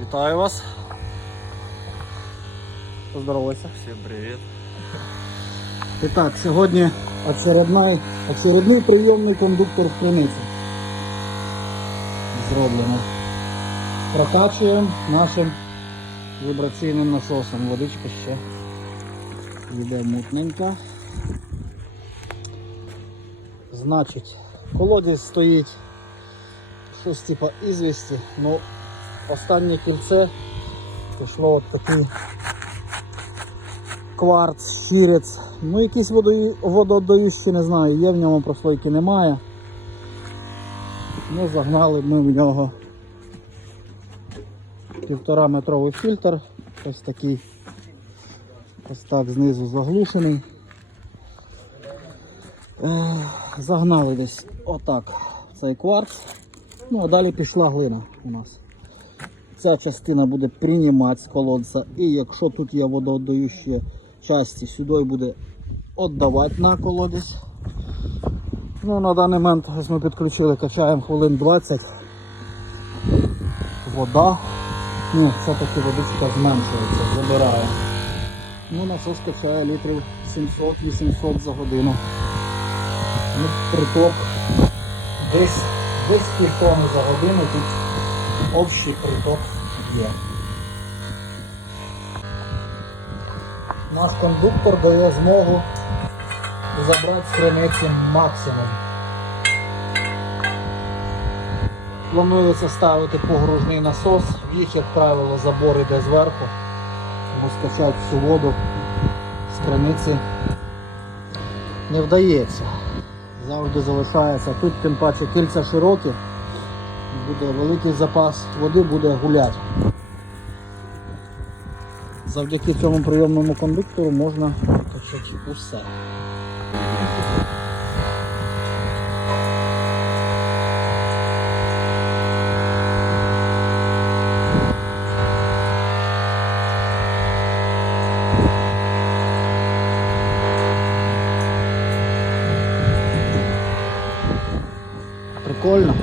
Вітаю вас. Поздоровайся. Всем привет. І так, сьогодні очередний, очередний прийомний кондуктор в криниці. Зроблено. Прокачуємо нашим вібраційним насосом. Водичка ще йде мутненька. Значить, колодязь стоїть щось типа ізвісті, ну останнє кільце пішло от такий кварц, щирець. Ну якісь вододающі, не знаю, є в ньому прослойки немає. Ну, загнали ми в нього півтора метровий фільтр. Ось такий. Ось так знизу заглушений. Е, Загнали десь отак цей кварц. Ну а далі пішла глина у нас. Ця частина буде приймати з колодця. І якщо тут є вододаючі часті, сюди буде віддавати на колодязь. Ну, на даний момент ось ми підключили, качаємо хвилин 20. Вода. Ну, все-таки водичка зменшується, забирає. Ну, насос качає літрів 700-800 за годину. Ну, приток десь, десь півтони за годину тут общий приток є. Наш кондуктор дає змогу забрати з криниці максимум. Планується ставити погружний насос, їх, як правило, забор іде зверху, тому скачати всю воду з криниці не вдається. Завжди залишається. Тут тим паче кільця широкі, буде великий запас води, буде гуляти. Завдяки цьому прийомному кондуктору можна качати усе. Прикольно.